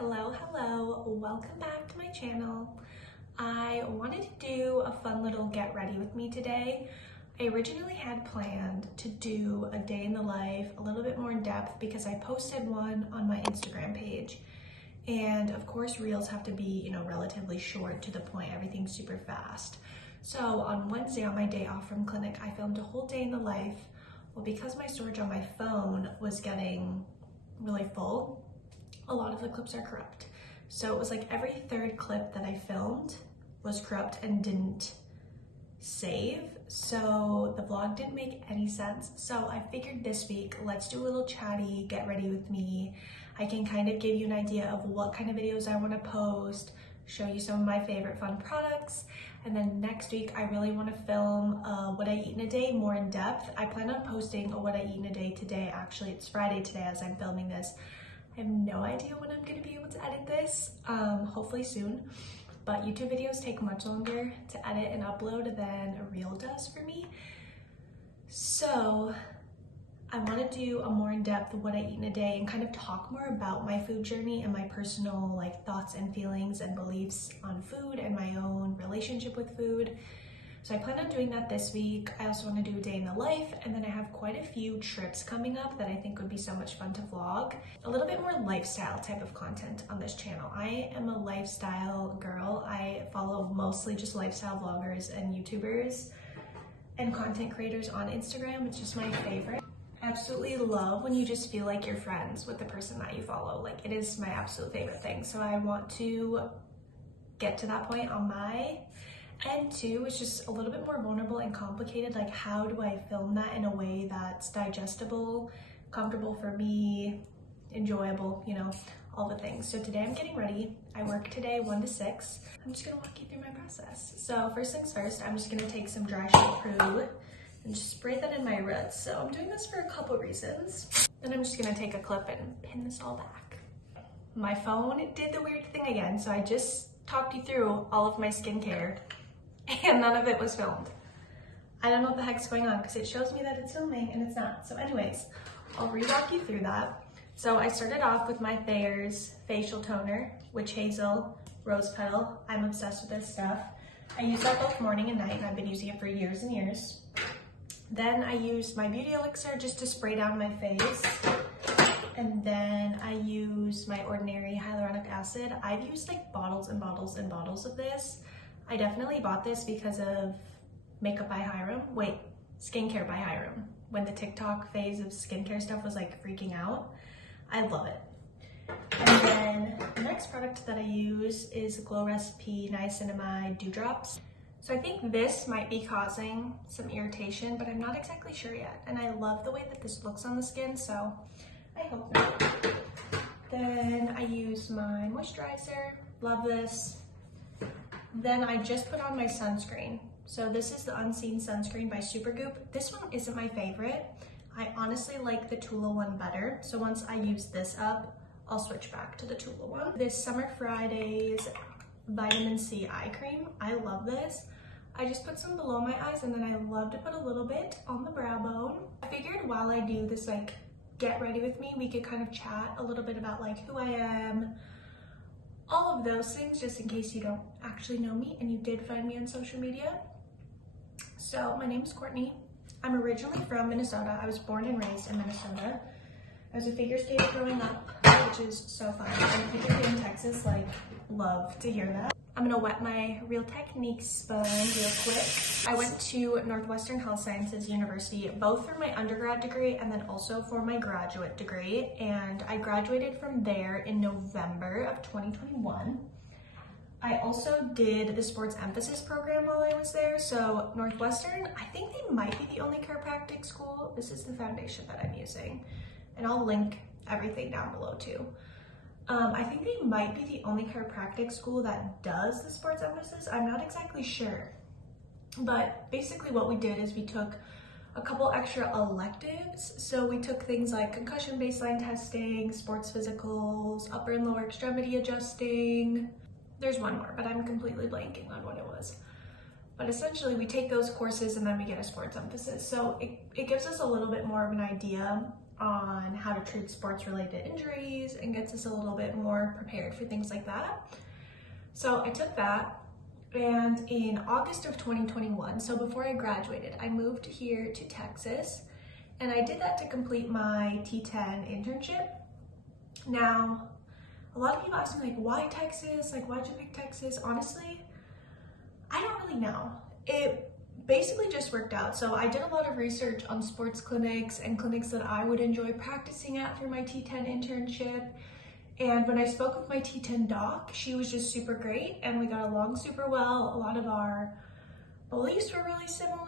Hello, welcome back to my channel. I wanted to do a fun little get ready with me today. I originally had planned to do a day in the life a little bit more in depth because I posted one on my Instagram page. And of course, reels have to be, relatively short, to the point, everything's super fast. So on Wednesday, on my day off from clinic, I filmed a whole day in the life. Well, because my storage on my phone was getting really full, a lot of the clips are corrupt. So it was like every third clip that I filmed was corrupt and didn't save. So the vlog didn't make any sense. So I figured this week, let's do a little chatty, get ready with me. I can kind of give you an idea of what kind of videos I want to post, show you some of my favorite fun products. And then next week, I really want to film what I eat in a day more in depth. I plan on posting a what I eat in a day today. Actually, it's Friday today as I'm filming this. I have no idea when I'm going to be able to edit this, hopefully soon. But YouTube videos take much longer to edit and upload than a reel does for me. So I want to do a more in-depth what I eat in a day and kind of talk more about my food journey and my personal thoughts and feelings and beliefs on food and my own relationship with food. So I plan on doing that this week. I also want to do a day in the life, and then I have quite a few trips coming up that I think would be so much fun to vlog. A little bit more lifestyle type of content on this channel. I am a lifestyle girl. I follow mostly just lifestyle vloggers and YouTubers and content creators on Instagram. It's just my favorite. I absolutely love when you just feel like you're friends with the person that you follow. It is my absolute favorite thing. So I want to get to that point on my end too. It's just a little bit more vulnerable and complicated. How do I film that in a way that's digestible, comfortable for me, enjoyable, all the things. So today I'm getting ready. I work today 1 to 6. I'm just gonna walk you through my process. So first things first, I'm just gonna take some dry shampoo and just spray that in my roots. So I'm doing this for a couple reasons. Then I'm just gonna take a clip and pin this all back. My phone did the weird thing again, so I just talked you through all of my skincare and none of it was filmed. I don't know what the heck's going on because it shows me that it's filming and it's not. So anyways, I'll re-walk you through that. So I started off with my Thayer's facial toner, Witch Hazel, Rose Petal. I'm obsessed with this stuff. I use that both morning and night, and I've been using it for years and years. Then I used my Beauty Elixir just to spray down my face. And then I use my Ordinary Hyaluronic Acid. I've used bottles and bottles and bottles of this. I definitely bought this because of Makeup by Hiram. Wait, Skincare by Hiram. When the TikTok phase of skincare stuff was freaking out. I love it. And then the next product that I use is Glow Recipe Niacinamide Dewdrops. So I think this might be causing some irritation, but I'm not exactly sure yet. And I love the way that this looks on the skin, so I hope not. Then I use my moisturizer. Love this. Then I just put on my sunscreen. So this is the Unseen Sunscreen by Supergoop. This one isn't my favorite. I honestly like the Tula one better. So once I use this up, I'll switch back to the Tula one. This Summer Fridays Vitamin C Eye Cream. I love this. I just put some below my eyes, and then I love to put a little bit on the brow bone. I figured while I do this get ready with me, we could kind of chat a little bit about who I am, all of those things, just in case you don't actually know me and you did find me on social media. So my name is Courtney. I'm originally from Minnesota. I was born and raised in Minnesota. I was a figure skater growing up, which is so fun. And people here in Texas love to hear that. I'm gonna wet my Real Techniques sponge real quick. I went to Northwestern Health Sciences University, both for my undergrad degree and then also for my graduate degree. And I graduated from there in November of 2021. I also did the sports emphasis program while I was there. So Northwestern, I think they might be the only chiropractic school. This is the foundation that I'm using. And I'll link everything down below too. I think they might be the only chiropractic school that does the sports emphasis. I'm not exactly sure. But basically what we did is we took a couple extra electives. So we took things like concussion baseline testing, sports physicals, upper and lower extremity adjusting. There's one more, but I'm completely blanking on what it was. But essentially we take those courses and then we get a sports emphasis. So it gives us a little bit more of an idea on how to treat sports-related injuries and gets us a little bit more prepared for things like that. So I took that, and in August of 2021, so before I graduated, I moved here to Texas, and I did that to complete my T10 internship. Now, a lot of people ask me, like, why Texas? Like, why'd you pick Texas? Honestly, I don't really know. It basically just worked out. So I did a lot of research on sports clinics and clinics that I would enjoy practicing at through my T10 internship. And when I spoke with my T10 doc, she was just super great and we got along super well. A lot of our beliefs were really similar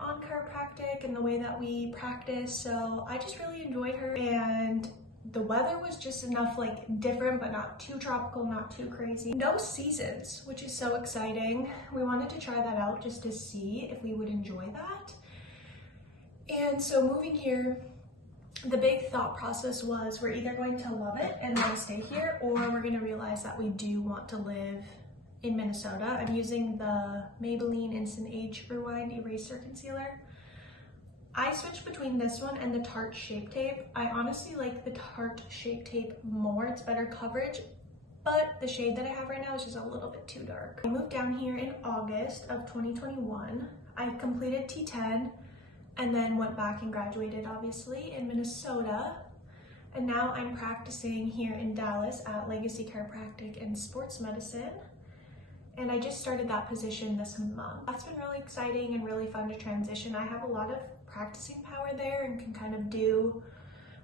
on chiropractic and the way that we practice. So I just really enjoyed her, and the weather was just enough, like, different, but not too tropical, not too crazy. No seasons, which is so exciting. We wanted to try that out just to see if we would enjoy that. And so moving here, the big thought process was we're either going to love it and then stay here, or we're going to realize that we do want to live in Minnesota. I'm using the Maybelline Instant Age Rewind Eraser Concealer. I switched between this one and the Tarte Shape Tape. I honestly like the Tarte Shape Tape more. It's better coverage, but the shade that I have right now is just a little bit too dark. I moved down here in August of 2021. I completed T10 and then went back and graduated, obviously, in Minnesota. And now I'm practicing here in Dallas at Legacy Chiropractic and Sports Medicine. And I just started that position this month. That's been really exciting and really fun to transition. I have a lot of practicing power there and can kind of do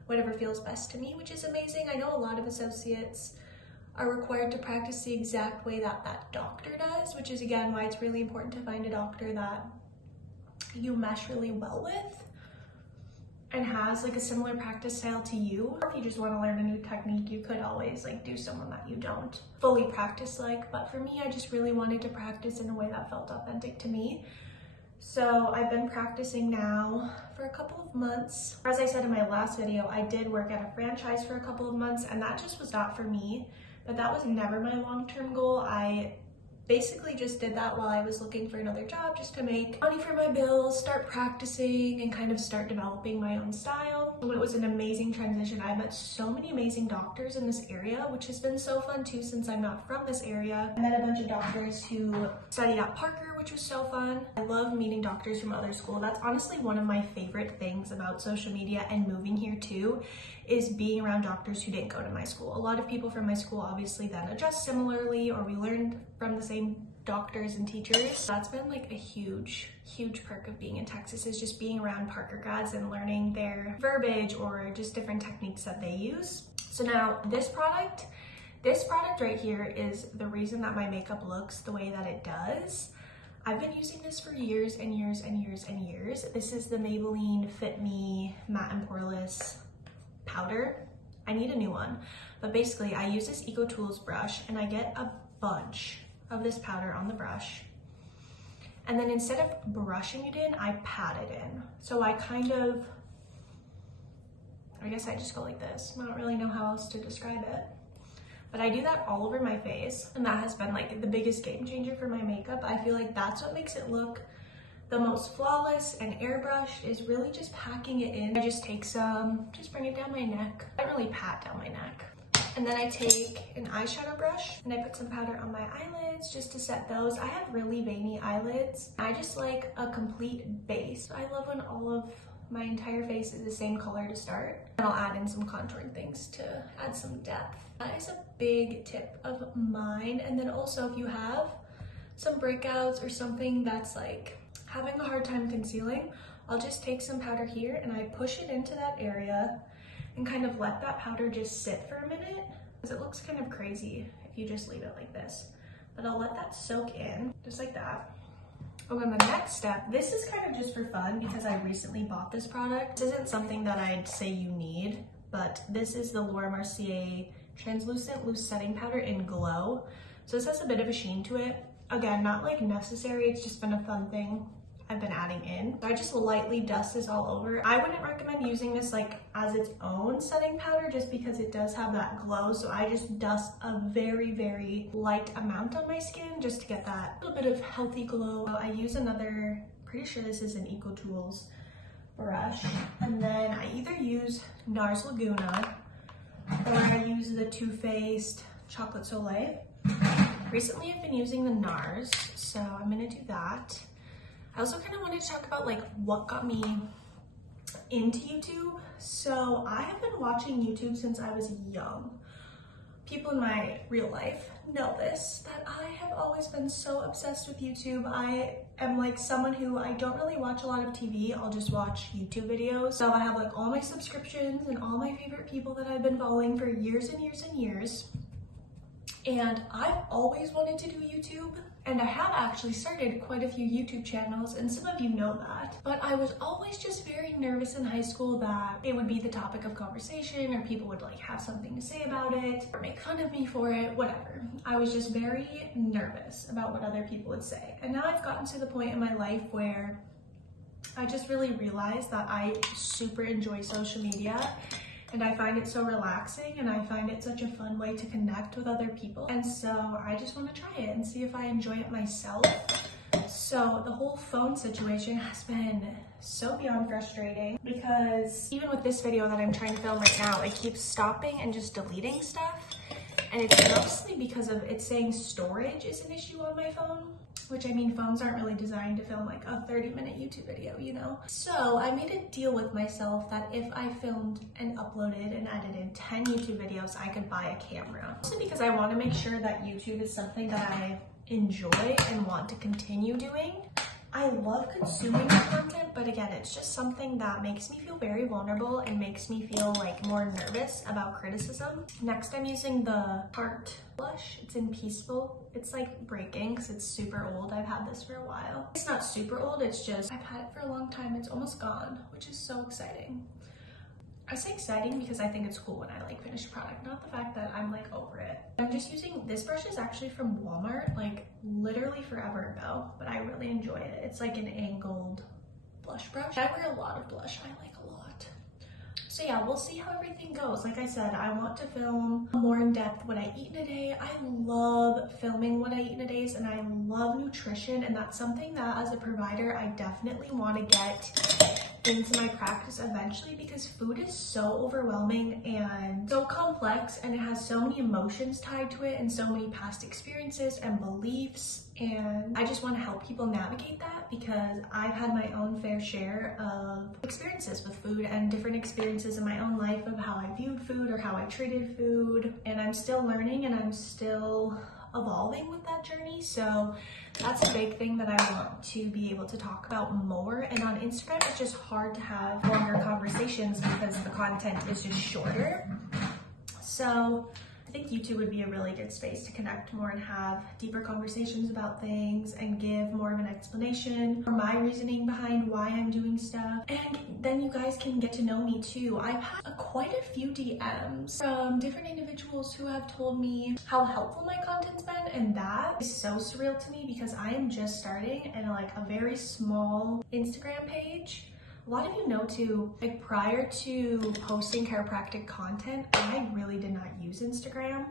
whatever feels best to me, which is amazing. I know a lot of associates are required to practice the exact way that that doctor does, which is again why it's really important to find a doctor that you mesh really well with and has like a similar practice style to you. If you just want to learn a new technique, you could always like do someone that you don't fully practice like, but for me, I just really wanted to practice in a way that felt authentic to me. So I've been practicing now for a couple of months. As I said in my last video, I did work at a franchise for a couple of months, and that just was not for me, but that was never my long-term goal. I basically just did that while I was looking for another job, just to make money for my bills, start practicing, and kind of start developing my own style. It was an amazing transition. I met so many amazing doctors in this area, which has been so fun too since I'm not from this area. I met a bunch of doctors who studied at Parker, which was so fun. I love meeting doctors from other schools. That's honestly one of my favorite things about social media and moving here too, is being around doctors who didn't go to my school. A lot of people from my school obviously then adjust similarly, or we learned from the same doctors and teachers. That's been like a huge perk of being in Texas, is just being around Parker grads and learning their verbiage or just different techniques that they use. So now this product right here is the reason that my makeup looks the way that it does. I've been using this for years and years and years and years. This is the Maybelline Fit Me Matte and Poreless powder. I need a new one, but basically I use this Eco Tools brush and I get a bunch of this powder on the brush, and then instead of brushing it in, I pat it in. So I guess I just go like this. I don't really know how else to describe it, but I do that all over my face, and that has been like the biggest game changer for my makeup. I feel like that's what makes it look the most flawless and airbrushed, is really just packing it in. I just take some, just bring it down my neck. I don't really pat down my neck. And then I take an eyeshadow brush and I put some powder on my eyelids just to set those. I have really veiny eyelids. I just like a complete base. I love when all of my entire face is the same color to start. And I'll add in some contouring things to add some depth. That is a big tip of mine. And then also, if you have some breakouts or something that's like having a hard time concealing, I'll just take some powder here and I push it into that area and kind of let that powder just sit for a minute, because it looks kind of crazy if you just leave it like this. But I'll let that soak in, just like that. Oh, and the next step, this is kind of just for fun because I recently bought this product. This isn't something that I'd say you need, but this is the Laura Mercier Translucent Loose Setting Powder in Glow. So this has a bit of a sheen to it. Again, not like necessary, it's just been a fun thing I've been adding in. So I just lightly dust this all over. I wouldn't recommend using this like as its own setting powder just because it does have that glow. So I just dust a very, very light amount on my skin just to get that little bit of healthy glow. I use another, pretty sure this is an Eco Tools brush, and then I either use NARS Laguna or I use the Too Faced Chocolate Soleil. Recently I've been using the NARS, so I'm gonna do that. I also kind of wanted to talk about like what got me into YouTube. So I have been watching YouTube since I was young. People in my real life know this, that I have always been so obsessed with YouTube. I am like someone who, I don't really watch a lot of TV, I'll just watch YouTube videos. So I have like all my subscriptions and all my favorite people that I've been following for years and years and years. And I've always wanted to do YouTube, and I have actually started quite a few YouTube channels, and some of you know that. But I was always just very nervous in high school that it would be the topic of conversation, or people would like have something to say about it, or make fun of me for it, whatever. I was just very nervous about what other people would say. And now I've gotten to the point in my life where I just really realized that I super enjoy social media. And I find it so relaxing, and I find it such a fun way to connect with other people. And so I just want to try it and see if I enjoy it myself. So the whole phone situation has been so beyond frustrating, because even with this video that I'm trying to film right now, it keeps stopping and just deleting stuff. And it's mostly because of it saying storage is an issue on my phone. Which, I mean, phones aren't really designed to film like a 30-minute YouTube video, you know? So I made a deal with myself that if I filmed and uploaded and edited 10 YouTube videos, I could buy a camera. Mostly because I want to make sure that YouTube is something that I enjoy and want to continue doing. I love consuming content, but again, it's just something that makes me feel very vulnerable and makes me feel like more nervous about criticism. Next, I'm using the Tarte blush. It's in Peaceful. It's like breaking because it's super old. I've had this for a while. It's not super old, it's just I've had it for a long time. It's almost gone, which is so exciting. I say exciting because I think it's cool when I like finish a product, not the fact that I'm like over it. I'm just using, this brush is actually from Walmart, like literally forever ago, but I really enjoy it. It's like an angled blush brush. I wear a lot of blush, I like a lot. So yeah, we'll see how everything goes. Like I said, I want to film more in depth what I eat in a day. I love filming what I eat in a day, and I love nutrition, and that's something that as a provider, I definitely want to get into my practice eventually, because food is so overwhelming and so complex, and it has so many emotions tied to it and so many past experiences and beliefs, and I just want to help people navigate that, because I've had my own fair share of experiences with food and different experiences in my own life of how I viewed food or how I treated food, and I'm still learning and I'm still evolving with that journey. So that's a big thing that I want to be able to talk about more. And on Instagram, it's just hard to have longer conversations because the content is just shorter. So I think YouTube would be a really good space to connect more and have deeper conversations about things and give more of an explanation or my reasoning behind why I'm doing stuff. And then you guys can get to know me too. I've had quite a few DMs from different individuals who have told me how helpful my content's been, and that is so surreal to me because I am just starting and like a very small Instagram page. A lot of you know too, like prior to posting chiropractic content, I really did not use Instagram.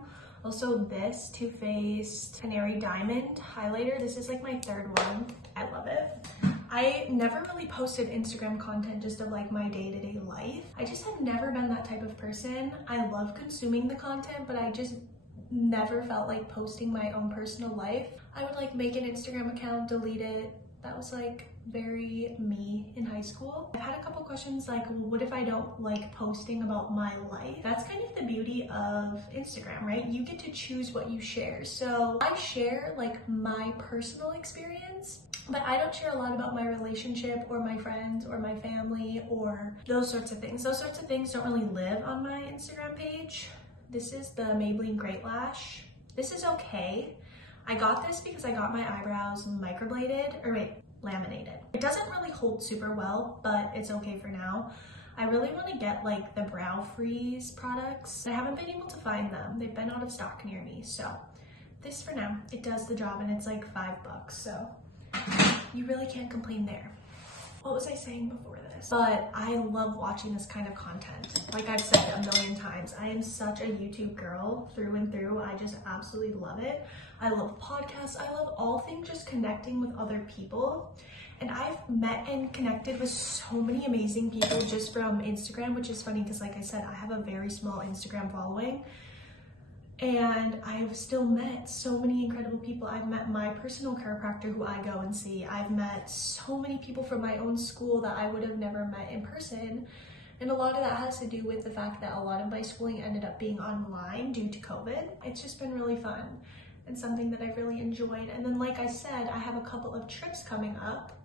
Also this Too Faced Canary Diamond highlighter, this is like my third one. I love it. I never really posted Instagram content just of like my day-to-day life. I just have never been that type of person. I love consuming the content, but I just never felt like posting my own personal life. I would like make an Instagram account, delete it. That was like very me in high school. I've had a couple questions like, well, what if I don't like posting about my life? That's kind of the beauty of Instagram, right? You get to choose what you share. So I share like my personal experience, but I don't share a lot about my relationship or my friends or my family or those sorts of things. Those sorts of things don't really live on my Instagram page. This is the Maybelline Great Lash. This is okay. I got this because I got my eyebrows laminated. It doesn't really hold super well, but it's okay for now. I really want to get like the Brow Freeze products. I haven't been able to find them. They've been out of stock near me. So this for now, it does the job, and it's like $5. So you really can't complain there. What was I saying before this? this. But I love watching this kind of content. Like I've said a million times, I am such a YouTube girl through and through. I just absolutely love it. I love podcasts. I love all things just connecting with other people. And I've met and connected with so many amazing people just from Instagram, which is funny because like I said, I have a very small Instagram following. And I've still met so many incredible people. I've met my personal chiropractor who I go and see. I've met so many people from my own school that I would have never met in person. And a lot of that has to do with the fact that a lot of my schooling ended up being online due to COVID. It's just been really fun and something that I've really enjoyed. And then like I said, I have a couple of trips coming up.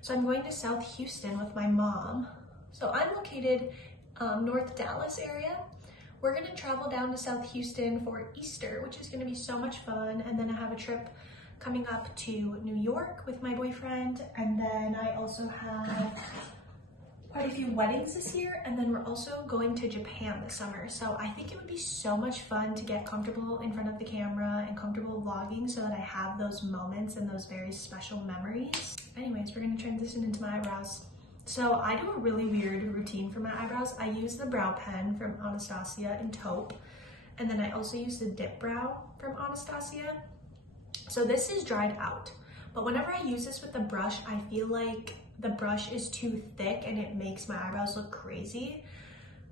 So I'm going to South Houston with my mom. So I'm located North Dallas area. We're gonna travel down to South Houston for Easter, which is gonna be so much fun. And then I have a trip coming up to New York with my boyfriend. And then I also have quite a few weddings this year. And then we're also going to Japan this summer. So I think it would be so much fun to get comfortable in front of the camera and comfortable vlogging so that I have those moments and those very special memories. Anyways, we're gonna transition into my eyebrows. So I do a really weird routine for my eyebrows. I use the brow pen from Anastasia in taupe. And then I also use the dip brow from Anastasia. So this is dried out. But whenever I use this with the brush, I feel like the brush is too thick and it makes my eyebrows look crazy.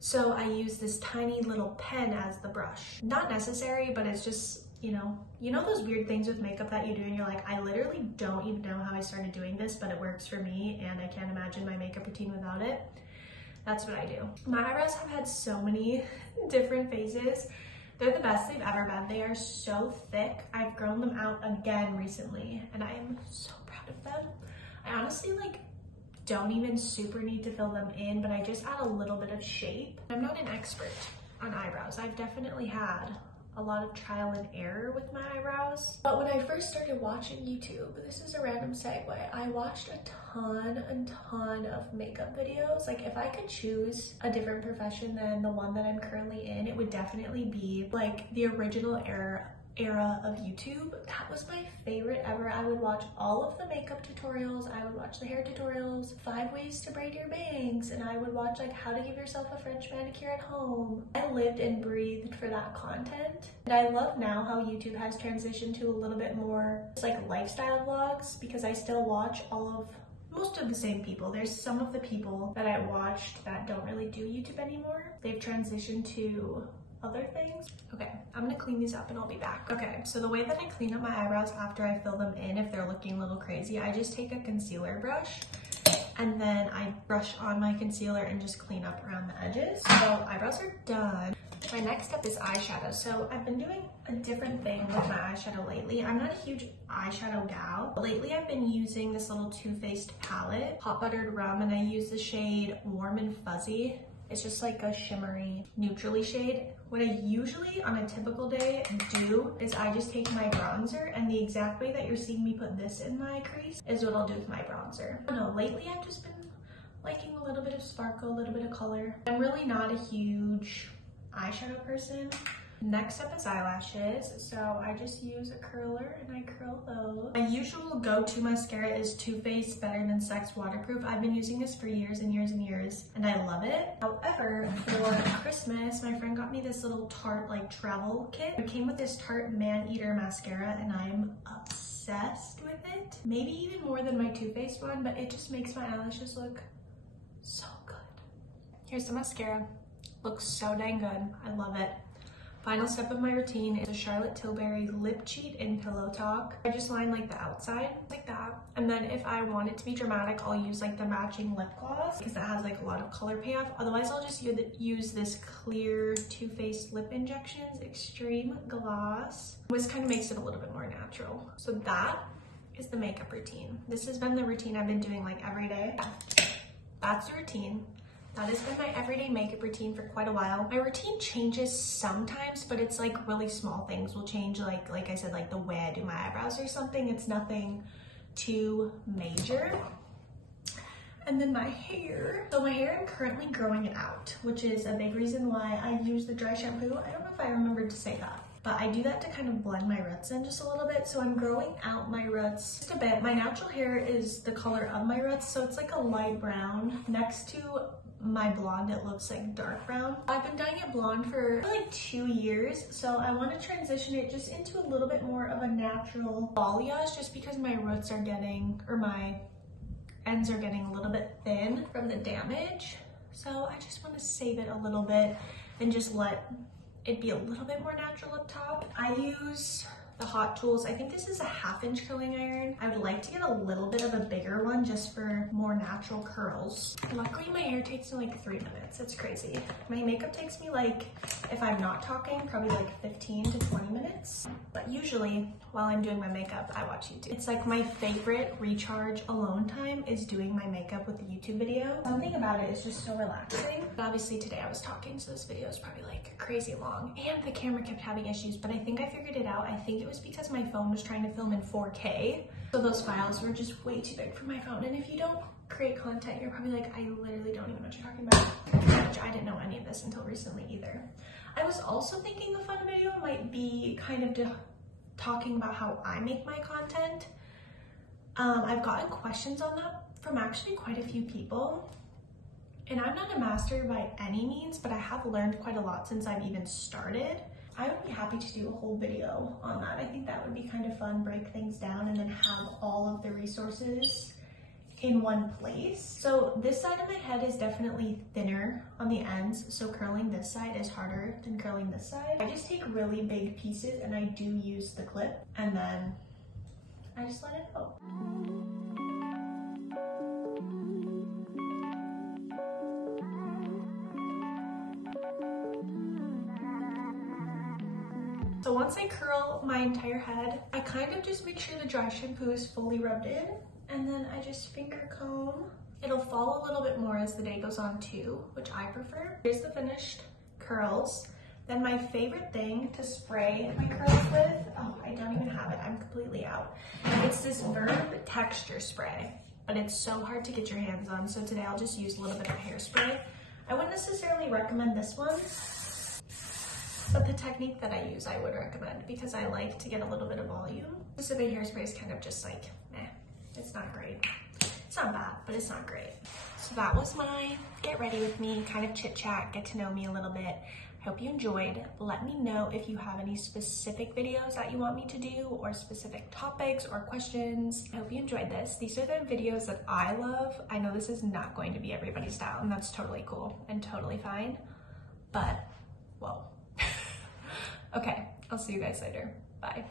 So I use this tiny little pen as the brush. Not necessary, but it's just, you know those weird things with makeup that you do and you're like, I literally don't even know how I started doing this, but it works for me and I can't imagine my makeup routine without it. That's what I do. My eyebrows have had so many different phases. They're the best they've ever been. They are so thick. I've grown them out again recently and I am so proud of them. I honestly don't even super need to fill them in, but I just add a little bit of shape. I'm not an expert on eyebrows. I've definitely had a lot of trial and error with my eyebrows. But when I first started watching YouTube, this is a random segue, I watched a ton of makeup videos. Like if I could choose a different profession than the one that I'm currently in, it would definitely be like the original era of YouTube. That was my favorite ever. I would watch all of the makeup tutorials, I would watch the hair tutorials, 5 ways to braid your bangs, and I would watch like how to give yourself a French manicure at home. I lived and breathed for that content. And I love now how YouTube has transitioned to a little bit more just like lifestyle vlogs, because I still watch most of the same people. There's some of the people that I watched that don't really do YouTube anymore. They've transitioned to other things. Okay, I'm gonna clean these up and I'll be back. Okay, so the way that I clean up my eyebrows after I fill them in, if they're looking a little crazy, I just take a concealer brush and then I brush on my concealer and just clean up around the edges. So eyebrows are done. My next step is eyeshadow. So I've been doing a different thing with my eyeshadow lately. I'm not a huge eyeshadow gal, but lately I've been using this little Too Faced palette, Hot Buttered Rum, and I use the shade Warm and Fuzzy. It's just like a shimmery, neutrally shade. What I usually on a typical day do is I just take my bronzer, and the exact way that you're seeing me put this in my crease is what I'll do with my bronzer. I don't know, lately I've just been liking a little bit of sparkle, a little bit of color. I'm really not a huge eyeshadow person. Next up is eyelashes. So I just use a curler and I curl those. My usual go-to mascara is Too Faced Better Than Sex Waterproof. I've been using this for years and years and years and I love it. However, for Christmas, my friend got me this little Tarte travel kit. It came with this Tarte Man Eater mascara and I'm obsessed with it. Maybe even more than my Too Faced one, but it just makes my eyelashes look so good. Here's the mascara. Looks so dang good. I love it. Final step of my routine is a Charlotte Tilbury Lip Cheat in Pillow Talk. I just line like the outside like that. And then if I want it to be dramatic, I'll use like the matching lip gloss because it has like a lot of color payoff. Otherwise, I'll just use this clear Too Faced Lip Injections Extreme Gloss, which kind of makes it a little bit more natural. So that is the makeup routine. This has been the routine I've been doing like every day. That's the routine. That has been my everyday makeup routine for quite a while. My routine changes sometimes, but it's like really small things will change. Like I said, like the way I do my eyebrows or something. It's nothing too major. And then my hair. So my hair, I'm currently growing it out, which is a big reason why I use the dry shampoo. I don't know if I remembered to say that. but I do that to kind of blend my roots in just a little bit. So I'm growing out my roots just a bit. My natural hair is the color of my roots, so it's like a light brown. Next to my blonde, it looks like dark brown. I've been dyeing it blonde for like 2 years, so I want to transition it just into a little bit more of a natural balayage, just because my roots are getting, or my ends are getting a little bit thin from the damage. So I just want to save it a little bit and just let it be a little bit more natural up top. I use the Hot Tools. I think this is a 1/2 inch curling iron. I would like to get a little bit of a bigger one just for more natural curls. Luckily, my hair takes me like 3 minutes. It's crazy. My makeup takes me like, if I'm not talking, probably like 15 to 20 minutes. But usually, while I'm doing my makeup, I watch YouTube. It's like my favorite recharge alone time is doing my makeup with the YouTube video. Something about it is just so relaxing. But obviously today I was talking, so this video is probably like crazy long. And the camera kept having issues, but I think I figured it out. I think it was because my phone was trying to film in 4K. So those files were just way too big for my phone. And if you don't create content, you're probably like, I literally don't even know what you're talking about. Which I didn't know any of this until recently either. I was also thinking a fun video might be kind of talking about how I make my content. I've gotten questions on that from actually quite a few people. And I'm not a master by any means, but I have learned quite a lot since I've even started. I would be happy to do a whole video on that. I think that would be kind of fun, break things down and then have all of the resources in one place. So this side of my head is definitely thinner on the ends, so curling this side is harder than curling this side. I just take really big pieces and I do use the clip, and then I just let it go. So once I curl my entire head, I kind of just make sure the dry shampoo is fully rubbed in, and then I just finger comb. It'll fall a little bit more as the day goes on too, which I prefer. Here's the finished curls. Then my favorite thing to spray my curls with, oh, I don't even have it, I'm completely out. It's this Verb texture spray, but it's so hard to get your hands on, so today I'll just use a little bit of hairspray. I wouldn't necessarily recommend this one, but the technique that I use I would recommend because I like to get a little bit of volume. Specific hairspray is kind of just like, it's not great. It's not bad, but it's not great. So that was my get ready with me, kind of chit chat, get to know me a little bit. I hope you enjoyed. Let me know if you have any specific videos that you want me to do or specific topics or questions. I hope you enjoyed this. These are the videos that I love. I know this is not going to be everybody's style, and that's totally cool and totally fine, but whoa. Okay, I'll see you guys later. Bye.